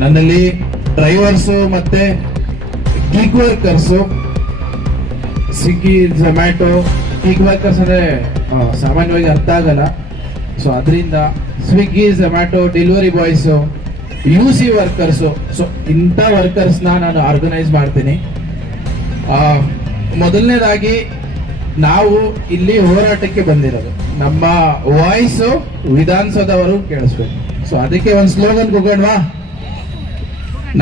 ನನ್ನಲ್ಲಿ ಡ್ರೈವರ್ಸು ಮತ್ತೆ gig workers Swiggy Zomato gig workers ಅಂದ್ರೆ ಸಾಮಾನ್ಯವಾಗಿ ಅರ್ಥ ಆಗಲ್ಲ. ಸೊ ಅದರಿಂದ Swiggy Zomato delivery boys U C workers so ಇಂಥ ವರ್ಕರ್ಸ್ನ ನಾನು ಆರ್ಗನೈಸ್ ಮಾಡ್ತೀನಿ. ಮೊದಲನೇದಾಗಿ ನಾವು ಇಲ್ಲಿ ಹೋರಾಟಕ್ಕೆ ಬಂದಿರೋದು. ನಮ್ಮ ವಾಯ್ಸ್ ವಿಧಾನಸೌಧವರು ಕೇಳಿಸ್ಬೇಕು. ಸೊ ಅದಕ್ಕೆ ಒಂದು ಸ್ಲೋಗನ್ ಹೋಗೋಣವಾ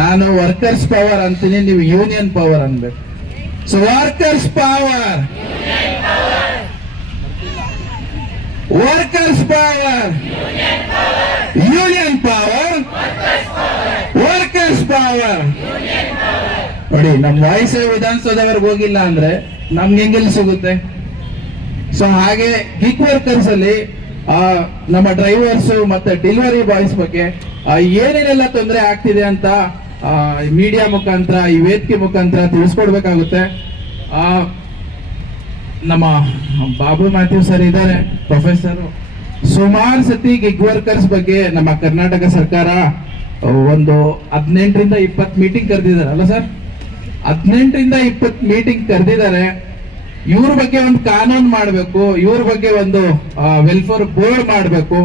ನಾನು ವರ್ಕರ್ಸ್ ಪವರ್ ಅಂತೀನಿ, ನೀವು ಯೂನಿಯನ್ ಪವರ್ ಅನ್ಬೇಕು. So workers power workers power union power workers power ನೋಡಿ, ನಮ್ ವಾಯ್ಸ್ ವಿಧಾನಸೌಧವರೆಗೆ ಹೋಗಿಲ್ಲ ಅಂದ್ರೆ ನಮ್ಗೆ ಹೆಂಗೆಲ್ಲಿ ಸಿಗುತ್ತೆ? ಸೊ ಹಾಗೆ ಗಿಗ್ ವರ್ಕರ್ಸ್ ಅಲ್ಲಿ ಆ, ನಮ್ಮ ಡ್ರೈವರ್ಸ್ ಮತ್ತೆ ಡೆಲಿವರಿ ಬಾಯ್ಸ್ ಬಗ್ಗೆ ಏನೇನೆಲ್ಲ ತೊಂದರೆ ಆಗ್ತಿದೆ ಅಂತ ಮೀಡಿಯಾ ಮುಖಾಂತರ ಈ ವೇದಿಕೆ ಮುಖಾಂತರ ತಿಳಿಸ್ಕೊಡ್ಬೇಕಾಗುತ್ತೆ. ಆ, ನಮ್ಮ ಬಾಬು ಮ್ಯಾಥ್ಯೂ ಸರ್ ಇದ್ದಾರೆ ಪ್ರೊಫೆಸರ್ ಸುಮಾರು ಸತಿ ಗಿಗ್ ವರ್ಕರ್ಸ್ ಬಗ್ಗೆ ನಮ್ಮ ಕರ್ನಾಟಕ ಸರ್ಕಾರ ಒಂದು ಹದಿನೆಂಟರಿಂದ ಇಪ್ಪತ್ತು ಮೀಟಿಂಗ್ ಕರೆದಿದ್ದಾರೆ. ಅಲ್ಲ ಸರ್ ಹದಿನೆಂಟರಿಂದ ಇಪ್ಪತ್ತು ಮೀಟಿಂಗ್ ಕರೆದಿದ್ದಾರೆ. ಇವ್ರ ಬಗ್ಗೆ ಒಂದು ಕಾನೂನು ಮಾಡಬೇಕು, ಇವ್ರ ಬಗ್ಗೆ ಒಂದು ವೆಲ್ಫೇರ್ ಬೋರ್ಡ್ ಮಾಡಬೇಕು,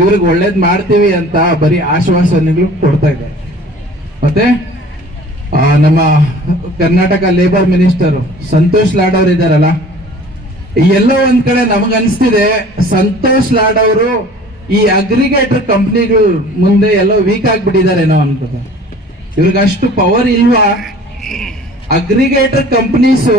ಇವ್ರಿಗೆ ಒಳ್ಳೇದ್ ಮಾಡ್ತೀವಿ ಅಂತ ಬರೀ ಆಶ್ವಾಸನೆಗಳು ಕೊಡ್ತಾ ಇದ್ದಾರೆ. ಮತ್ತೆ ನಮ್ಮ ಕರ್ನಾಟಕ ಲೇಬರ್ ಮಿನಿಸ್ಟರ್ ಸಂತೋಷ್ ಲಾಡ್ ಅವರು ಇದಾರಲ್ಲ ಎಲ್ಲೋ ಒಂದ್ ಕಡೆ ನಮಗನ್ಸ್ತಿದೆ ಸಂತೋಷ್ ಲಾಡ್ ಅವರು ಈ ಅಗ್ರಿಗೇಟರ್ ಕಂಪ್ನಿಗಳು ಮುಂದೆ ಎಲ್ಲೋ ವೀಕ್ ಆಗ್ಬಿಟ್ಟಿದಾರೇನೋ ಅನ್ಕೋತ. ಇವ್ರಿಗೆ ಅಷ್ಟು ಪವರ್ ಇಲ್ವಾ? ಅಗ್ರಿಗೇಟರ್ ಕಂಪನೀಸು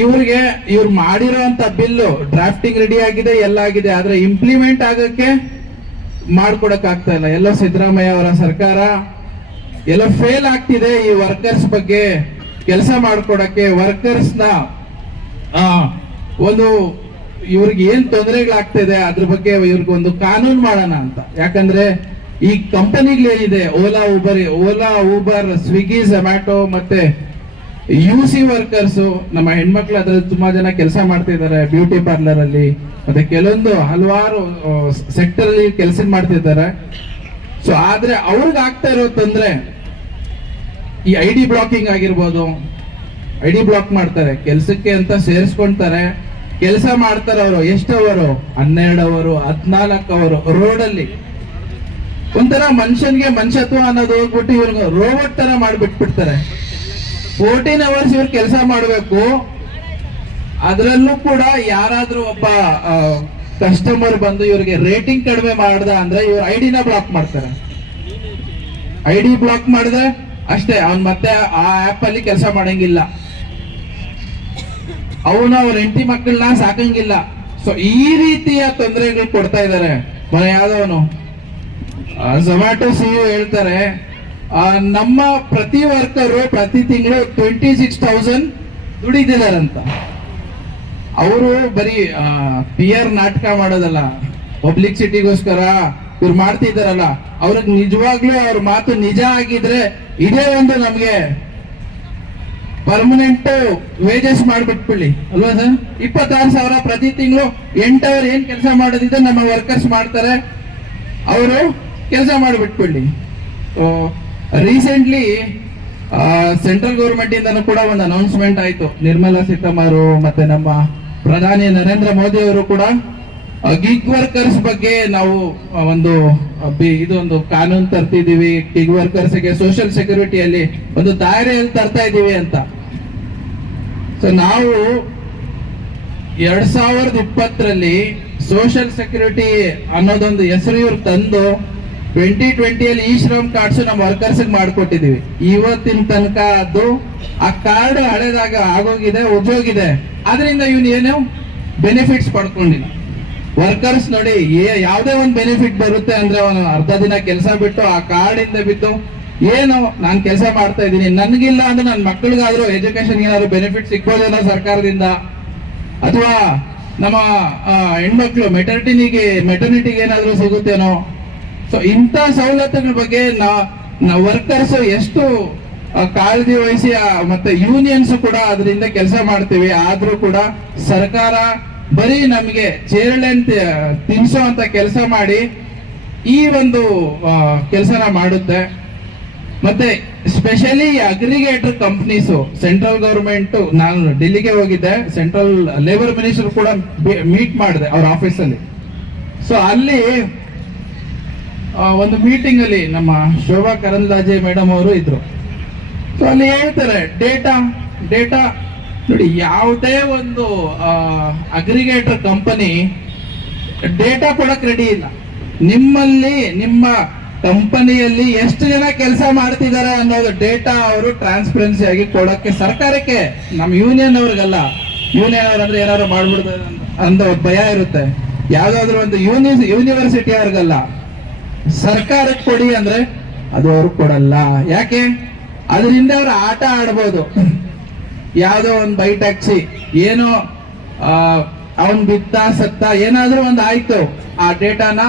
ಇವ್ರಿಗೆ ಇವ್ರು ಮಾಡಿರೋಂತ ಬಿಲ್ಲು ಡ್ರಾಫ್ಟಿಂಗ್ ರೆಡಿ ಆಗಿದೆ ಎಲ್ಲ ಆಗಿದೆ. ಆದ್ರೆ ಇಂಪ್ಲಿಮೆಂಟ್ ಆಗಕ್ಕೆ ಮಾಡ್ಕೊಡಕ್ ಆಗ್ತಾ ಇಲ್ಲ. ಎಲ್ಲ ಸಿದ್ದರಾಮಯ್ಯ ಅವರ ಸರ್ಕಾರ ಎಲ್ಲ ಫೇಲ್ ಆಗ್ತಿದೆ ಈ ವರ್ಕರ್ಸ್ ಬಗ್ಗೆ. ಕೆಲಸ ಮಾಡ್ಕೊಡಕ್ಕೆ ವರ್ಕರ್ಸ್ನ ಆ, ಒಂದು ಇವ್ರಿಗೆ ಏನ್ ತೊಂದರೆಗಳಾಗ್ತಿದೆ ಅದ್ರ ಬಗ್ಗೆ ಇವ್ರಿಗೆ ಒಂದು ಕಾನೂನು ಮಾಡೋಣ ಅಂತ. ಯಾಕಂದ್ರೆ ಈ ಕಂಪನಿಗಳೇನಿದೆ Ola Uber Ola Uber Swiggy Zomato ಮತ್ತೆ ಯು ಸಿ ವರ್ಕರ್ಸ್ ನಮ್ಮ ಹೆಣ್ಮಕ್ಳು ಅದ್ರಲ್ಲಿ ತುಂಬಾ ಜನ ಕೆಲಸ ಮಾಡ್ತಿದ್ದಾರೆ ಬ್ಯೂಟಿ ಪಾರ್ಲರ್ ಅಲ್ಲಿ. ಮತ್ತೆ ಕೆಲವೊಂದು ಹಲವಾರು ಸೆಕ್ಟರ್ ಅಲ್ಲಿ ಕೆಲಸ ಮಾಡ್ತಿದ್ದಾರೆ ಸೊ ಆದ್ರೆ ಅವ್ರಿಗೆ ಆಗ್ತಾ ಇರೋ ತೊಂದ್ರೆ, ಈ ಐ ಡಿ ಬ್ಲಾಕಿಂಗ್ ಆಗಿರ್ಬೋದು. ಐ ಡಿ ಬ್ಲಾಕ್ ಮಾಡ್ತಾರೆ, ಕೆಲ್ಸಕ್ಕೆ ಅಂತ ಸೇರಿಸ್ಕೊಂತಾರೆ. ಕೆಲಸ ಮಾಡ್ತಾರೆ ಅವರು, ಎಷ್ಟು ಅವರು? ಹನ್ನೆರಡು ಅವರು, ಹದ್ನಾಲ್ಕು ಅವರು ರೋಡಲ್ಲಿ ಒಂಥರ ಮನುಷ್ಯನ್ಗೆ ಮನುಷ್ಯತ್ವ ಅನ್ನೋದು ಹೋಗ್ಬಿಟ್ಟು ಇವ್ರಿಗೆ ರೋಬೋಟ್ ತರ ಮಾಡ್ಬಿಟ್ಬಿಡ್ತಾರೆ. ಫೋರ್ಟೀನ್ ಅವರ್ಸ್ ಇವ್ರು ಕೆಲಸ ಮಾಡಬೇಕು. ಅದರಲ್ಲೂ ಕೂಡ ಯಾರಾದ್ರೂ ಒಬ್ಬ ಕಸ್ಟಮರ್ ಬಂದು ಇವರಿಗೆ ರೇಟಿಂಗ್ ಕಡಿಮೆ ಮಾಡ್ದ ಅಂದ್ರೆ ಇವ್ರ ಐಡಿನ ಬ್ಲಾಕ್ ಮಾಡ್ತಾರೆ. ಐ ಡಿ ಬ್ಲಾಕ್ ಮಾಡಿದ್ರೆ ಅಷ್ಟೇ ಅವ್ನ್ ಮತ್ತೆ ಆ ಆಪ್ ಅಲ್ಲಿ ಕೆಲಸ ಮಾಡಂಗಿಲ್ಲ. ಅವನು ಅವ್ರ ಹೆಂಡತಿ ಮಕ್ಕಳನ್ನ ಸಾಕಂಗಿಲ್ಲ. ಸೊ ಈ ರೀತಿಯ ತೊಂದರೆಗಳು ಕೊಡ್ತಾ ಇದ್ದಾರೆ ಮನೆ ಯಾವ್ದವನು? ಝೊಮ್ಯಾಟೊ ಸಿಇಒ ಹೇಳ್ತಾರೆ ಆ, ನಮ್ಮ ಪ್ರತಿ ವರ್ಕರು ಪ್ರತಿ ತಿಂಗಳು ಟ್ವೆಂಟಿ ಸಿಕ್ಸ್ ತೌಸಂಡ್ ದುಡಿದಿದಾರಂತ ಅವರು ಬರೀ ಪಿ ಆರ್ ನಾಟಕ ಮಾಡೋದಲ್ಲ ಪಬ್ಲಿಕ್ ಸಿಟಿಗೋಸ್ಕರ ಇವ್ರು ಮಾಡ್ತಿದಾರಲ್ಲ ಅವ್ರಿಗೆ ನಿಜವಾಗ್ಲೂ ಅವ್ರ ಮಾತು ನಿಜ ಆಗಿದ್ರೆ ಇದೇ ಒಂದು ನಮ್ಗೆ ಪರ್ಮನೆಂಟ್ ವೇಜಸ್ ಮಾಡ್ಬಿಟ್ಬಿಡ್ಲಿ ಅಲ್ವಾ ಸರ್? ಇಪ್ಪತ್ತಾರು ಸಾವಿರ ಪ್ರತಿ ತಿಂಗಳು, ಎಂಟವರ್ ಏನ್ ಕೆಲಸ ಮಾಡೋದಿದೆ, ನಮ್ಮ ವರ್ಕರ್ಸ್ ಮಾಡ್ತಾರೆ, ಅವರು ಕೆಲಸ ಮಾಡಿಬಿಟ್ಬಿಡ್ಲಿ ರೀಸೆಂಟ್ಲಿ ಸೆಂಟ್ರಲ್ ಗೌರ್ಮೆಂಟ್ ಇಂದನೂ ಕೂಡ ಒಂದು ಅನೌನ್ಸ್ಮೆಂಟ್ ಆಯ್ತು. ನಿರ್ಮಲಾ ಸೀತಾಮಾರು ಮತ್ತೆ ನಮ್ಮ ಪ್ರಧಾನಿ ನರೇಂದ್ರ ಮೋದಿ ಅವರು ಕೂಡ ಗಿಗ್ ವರ್ಕರ್ಸ್ ಬಗ್ಗೆ ನಾವು ಒಂದು ಇದೊಂದು ಕಾನೂನು ತರ್ತಿದೀವಿ ಗಿಗ್ ವರ್ಕರ್ಸ್ಗೆ ಸೋಷಿಯಲ್ ಸೆಕ್ಯೂರಿಟಿಯಲ್ಲಿ ಒಂದು ದಾರಿಯಲ್ಲಿ ತರ್ತಾ ಇದೀವಿ ಅಂತ. ಸೊ ನಾವು ಎರಡ್ ಸಾವಿರದ ಇಪ್ಪತ್ತರಲ್ಲಿ ಸೋಷಿಯಲ್ ಸೆಕ್ಯೂರಿಟಿ ಅನ್ನೋದೊಂದು ಹೆಸರು ಇವ್ರು ತಂದು ಟ್ವೆಂಟಿ ಟ್ವೆಂಟಿಯಲ್ಲಿ ಈ ಶ್ರಮ್ ಕಾರ್ಡ್ಸ್ ನಮ್ಮ ವರ್ಕರ್ಸ್ ಮಾಡ್ಕೊಟ್ಟಿದೀವಿ. ಇವತ್ತಿನ ತನಕ ಅದು ಆ ಕಾರ್ಡ್ ಹಳೆದಾಗ ಆಗೋಗಿದೆ, ಉಜ್ಜೋಗಿದೆ. ಅದರಿಂದ ಇವನು ಏನು ಬೆನಿಫಿಟ್ಸ್ ಪಡ್ಕೊಂಡಿಲ್ಲ. ವರ್ಕರ್ಸ್ ನೋಡಿ ಯಾವುದೇ ಒಂದು ಬೆನಿಫಿಟ್ ಬರುತ್ತೆ ಅಂದ್ರೆ ಅವನು ಅರ್ಧ ದಿನ ಕೆಲಸ ಬಿಟ್ಟು ಆ ಕಾರ್ಡ್ ಇಂದ ಬಿದ್ದು, ಏನು, ನಾನು ಕೆಲಸ ಮಾಡ್ತಾ ಇದ್ದೀನಿ. ನನ್ಗಿಲ್ಲ ಅಂದ್ರೆ ನನ್ನ ಮಕ್ಕಳಿಗಾದ್ರೂ ಎಜುಕೇಶನ್ ಏನಾದ್ರು ಬೆನಿಫಿಟ್ ಸಿಗ್ಬೋದೇನೋ ಸರ್ಕಾರದಿಂದ? ಅಥವಾ ನಮ್ಮ ಹೆಣ್ಮಕ್ಳು ಮೆಟರ್ನಿಟಿಗೆ ಮೆಟರ್ನಿಟಿಗೆ ಏನಾದ್ರೂ ಸಿಗುತ್ತೇನೋ? ಸೊ ಇಂಥ ಸವಲತ್ತಿನ ಬಗ್ಗೆ ನಾ ವರ್ಕರ್ಸ್ ಎಷ್ಟು ಕಾಳಜಿ ವಹಿಸಿ ಮತ್ತೆ ಯೂನಿಯನ್ಸ್ ಕೂಡ ಅದರಿಂದ ಕೆಲಸ ಮಾಡ್ತೀವಿ. ಆದ್ರೂ ಕೂಡ ಸರ್ಕಾರ ಬರೀ ನಮಗೆ ಚೇರಳೆ ತಿನ್ಸೋ ಅಂತ ಕೆಲಸ ಮಾಡಿ ಈ ಒಂದು ಕೆಲಸನ ಮಾಡುತ್ತೆ. ಮತ್ತೆ specially aggregator companies central government ನಾನು ಡೆಲ್ಲಿಗೆ ಹೋಗಿದ್ದೆ. ಸೆಂಟ್ರಲ್ ಲೇಬರ್ ಮಿನಿಸ್ಟರ್ ಕೂಡ ಮೀಟ್ ಮಾಡಿದೆ ಅವ್ರ ಆಫೀಸಲ್ಲಿ ಸೊ ಅಲ್ಲಿ ಒಂದು ಮೀಟಿಂಗ್ ಅಲ್ಲಿ ನಮ್ಮ ಶೋಭಾ ಕರಂದ್ಲಾಜೆ ಮೇಡಮ್ ಅವರು ಇದ್ರು. ಸೊ ಅಲ್ಲಿ ಹೇಳ್ತಾರೆ ಡೇಟಾ ಡೇಟಾ ನೋಡಿ, ಯಾವುದೇ ಒಂದು ಅಗ್ರಿಗೇಟರ್ ಕಂಪನಿ ಡೇಟಾ ಕೊಡಕ್ ರೆಡಿ ಇಲ್ಲ. ನಿಮ್ಮಲ್ಲಿ, ನಿಮ್ಮ ಕಂಪನಿಯಲ್ಲಿ ಎಷ್ಟು ಜನ ಕೆಲಸ ಮಾಡ್ತಿದ್ದಾರೆ ಅನ್ನೋದು ಡೇಟಾ ಅವರು ಟ್ರಾನ್ಸ್ಪರೆನ್ಸಿ ಆಗಿ ಕೊಡಕ್ಕೆ ಸರ್ಕಾರಕ್ಕೆ, ನಮ್ಮ ಯೂನಿಯನ್ ಅವ್ರಿಗಲ್ಲ. ಯೂನಿಯನ್ ಅವ್ರು ಅಂದ್ರೆ ಏನಾದ್ರು ಮಾಡ್ಬಿಡ್ತಾರೆ ಅಂತ ಭಯ ಇರುತ್ತೆ. ಯಾವ್ದಾದ್ರು ಒಂದು ಯೂನಿ ಯೂನಿವರ್ಸಿಟಿ ಅವ್ರಿಗಲ್ಲ. ಸರ್ಕಾರಕ್ಕೆ ಕೊಡಿ ಅಂದ್ರೆ ಅದು ಅವ್ರು ಕೊಡಲ್ಲ. ಯಾಕೆ? ಅದರಿಂದ ಅವ್ರು ಆಟ ಆಡ್ಬೋದು. ಯಾವುದೋ ಒಂದು ಬೈಟ್ ಹಾಕ್ಸಿ, ಏನೋ ಅವನ್ ಬಿತ್ತ ಸತ್ತ ಏನಾದ್ರೂ ಒಂದು ಆಯ್ತು, ಆ ಡೇಟಾನ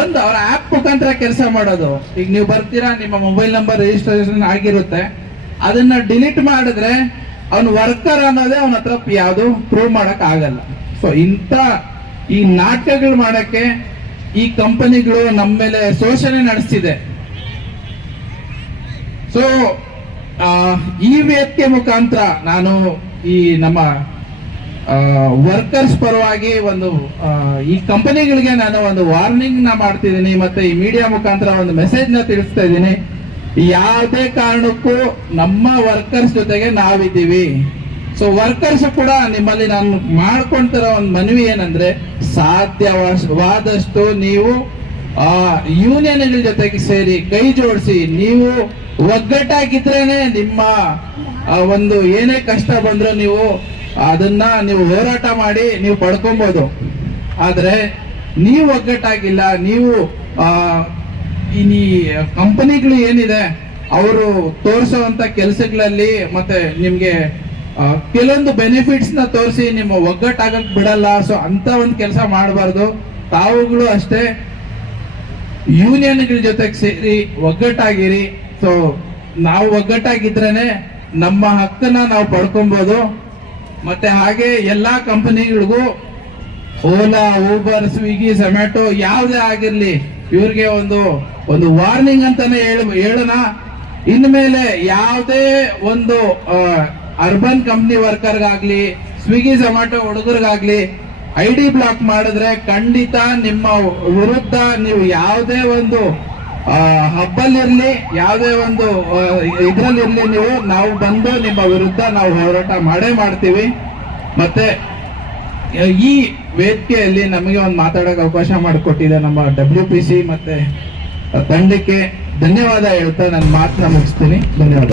ಒಂದು ಅವ್ರ ಆಪ್ ಮುಖಾಂತರ ಕೆಲಸ ಮಾಡೋದು. ಈಗ ನೀವು ಬರ್ತೀರಾ, ನಿಮ್ಮ ಮೊಬೈಲ್ ನಂಬರ್ ರಿಜಿಸ್ಟ್ರೇಷನ್ ಆಗಿರುತ್ತೆ. ಅದನ್ನ ಡಿಲೀಟ್ ಮಾಡಿದ್ರೆ ಅವನ್ ವರ್ಕರ್ ಅನ್ನೋದೇ ಅವನ ಹತ್ರ ಯಾವುದು ಪ್ರೂವ್ ಮಾಡಕ್ ಆಗಲ್ಲ. ಸೊ ಇಂಥ ಈ ನಾಟಕಗಳು ಮಾಡಕ್ಕೆ ಈ ಕಂಪನಿಗಳು ನಮ್ಮ ಮೇಲೆ ಶೋಷಣೆ ನಡೆಸ್ತಿದೆ. ಸೊ ಈ ವೇದಿಕೆ ಮುಖಾಂತರ ನಾನು ಈ ನಮ್ಮ ವರ್ಕರ್ಸ್ ಪರವಾಗಿ ಒಂದು ಈ ಕಂಪನಿಗಳಿಗೆ ನಾನು ಒಂದು ವಾರ್ನಿಂಗ್ನ ಮಾಡ್ತಿದ್ದೀನಿ ಮತ್ತೆ ಈ ಮೀಡಿಯಾ ಮುಖಾಂತರ ಒಂದು ಮೆಸೇಜ್ನ ತಿಳಿಸ್ತಾ ಇದ್ದೀನಿ. ಯಾವುದೇ ಕಾರಣಕ್ಕೂ ನಮ್ಮ ವರ್ಕರ್ಸ್ ಜೊತೆಗೆ ನಾವಿದ್ದೀವಿ. ಸೊ ವರ್ಕರ್ಸ್ ಕೂಡ ನಿಮ್ಮಲ್ಲಿ ನಾನು ಮಾಡ್ಕೊಂತಿರೋ ಒಂದು ಮನವಿ ಏನಂದ್ರೆ, ಸಾಧ್ಯವಾದಷ್ಟು ನೀವು, ಆ ಯೂನಿಯನ್ಗಳ ಜೊತೆಗೆ ಸೇರಿ ಕೈ ಜೋಡಿಸಿ, ನೀವು ಒಗ್ಗಟ್ಟಾಗಿದ್ರೇನೆ ನಿಮ್ಮ ಒಂದು ಏನೇ ಕಷ್ಟ ಬಂದ್ರು ನೀವು ಅದನ್ನ ನೀವು ಹೋರಾಟ ಮಾಡಿ ನೀವು ಪಡ್ಕೊಬಹುದು ಆದ್ರೆ, ನೀವು ಒಗ್ಗಟ್ಟಾಗಿಲ್ಲ, ನೀವು ಈ ಕಂಪನಿಗಳು ಏನಿದೆ, ಅವರು ತೋರಿಸುವಂತ ಕೆಲಸಗಳಲ್ಲಿ ಮತ್ತೆ ನಿಮ್ಗೆ ಕೆಲವೊಂದು ಬೆನಿಫಿಟ್ಸ್ನ ತೋರಿಸಿ ನಿಮ್ಮ ಒಗ್ಗಟ್ಟಾಗಕ್ ಬಿಡಲ್ಲ ಸೊ ಅಂತ ಒಂದು ಕೆಲಸ ಮಾಡಬಾರ್ದು. ತಾವುಗಳು ಅಷ್ಟೇ ಯೂನಿಯನ್ಗಳ ಜೊತೆಗೆ ಸೇರಿ ಒಗ್ಗಟ್ಟಾಗಿರಿ. ಸೊ ನಾವು ಒಗ್ಗಟ್ಟಾಗಿದ್ರೇನೆ ನಮ್ಮ ಹಕ್ಕನ್ನ ನಾವು ಪಡ್ಕೊಬೋದು. ಮತ್ತೆ ಹಾಗೆ ಎಲ್ಲಾ ಕಂಪನಿಗಳಿಗೂ ಓಲಾ ಊಬರ್ ಸ್ವಿಗ್ಗಿ ಝೊಮ್ಯಾಟೊ ಯಾವುದೇ ಆಗಿರ್ಲಿ ಇವ್ರಿಗೆ ಒಂದು ಒಂದು ವಾರ್ನಿಂಗ್ ಅಂತಾನೆ ಹೇಳ, ಹೇಳೋಣ. ಇನ್ಮೇಲೆ ಯಾವುದೇ ಒಂದು ಅರ್ಬನ್ ಕಂಪ್ನಿ ವರ್ಕರ್ಗಾಗ್ಲಿ ಸ್ವಿಗ್ಗಿ ಝೊಮ್ಯಾಟೊ ಹುಡುಗರಿಗಾಗ್ಲಿ, ಐ ಡಿ ಬ್ಲಾಕ್ ಮಾಡಿದ್ರೆ ಖಂಡಿತ ನಿಮ್ಮ ವಿರುದ್ಧ ನೀವು ಯಾವುದೇ ಒಂದು ಹಬ್ಬಲ್ಲಿರಲಿ, ಯಾವುದೇ ಒಂದು ಇದ್ರಲ್ಲಿರ್ಲಿ ನೀವು, ನಾವು ಬಂದು ನಿಮ್ಮ ವಿರುದ್ಧ ನಾವು ಹೋರಾಟ ಮಾಡೇ ಮಾಡ್ತೀವಿ. ಮತ್ತೆ ಈ ವೇದಿಕೆಯಲ್ಲಿ ನಮಗೆ ಒಂದು ಮಾತಾಡೋಕೆ ಅವಕಾಶ ಮಾಡಿಕೊಟ್ಟಿದೆ ನಮ್ಮ ಡಬ್ಲ್ಯೂ ಪಿ ಸಿ ಮತ್ತೆ ತಂಡಕ್ಕೆ ಧನ್ಯವಾದ ಹೇಳ್ತಾ ನನ್ನ ಮಾತನ್ನ ಮುಗಿಸ್ತೀನಿ. ಧನ್ಯವಾದ.